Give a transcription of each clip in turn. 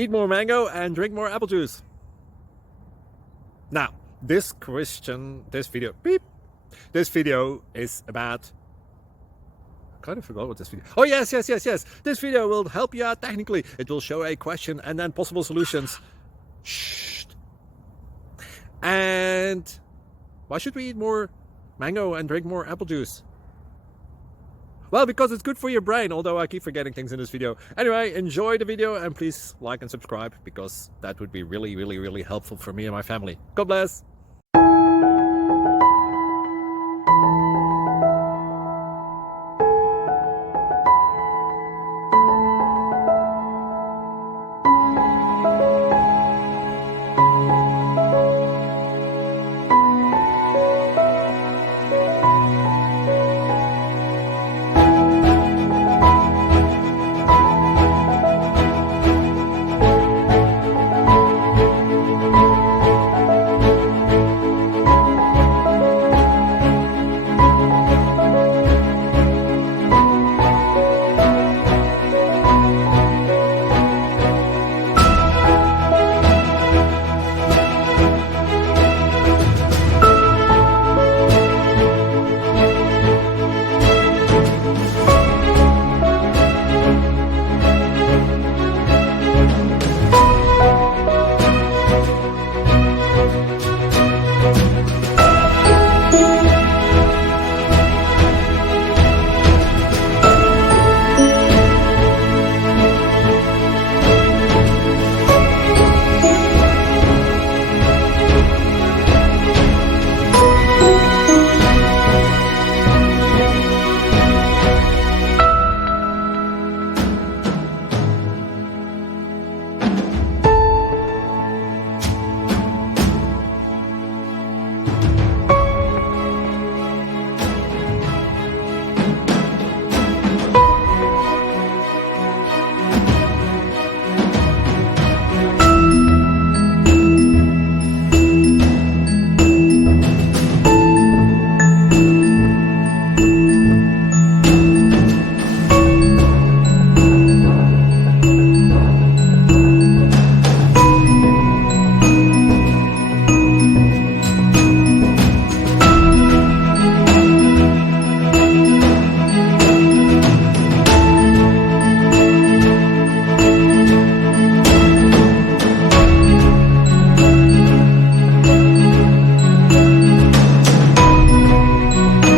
Eat more mango and drink more apple juice. Now, this video is about... I kind of forgot what this video... Oh, yes. This video will help you out technically. It will show a question and then possible solutions. Shh. And why should we eat more mango and drink more apple juice? Well, because it's good for your brain, although I keep forgetting things in this video. Anyway, enjoy the video and please like and subscribe, because that would be really helpful for me and my family. God bless!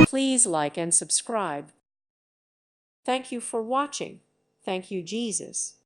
Please like and subscribe. Thank you for watching. Thank you, Jesus.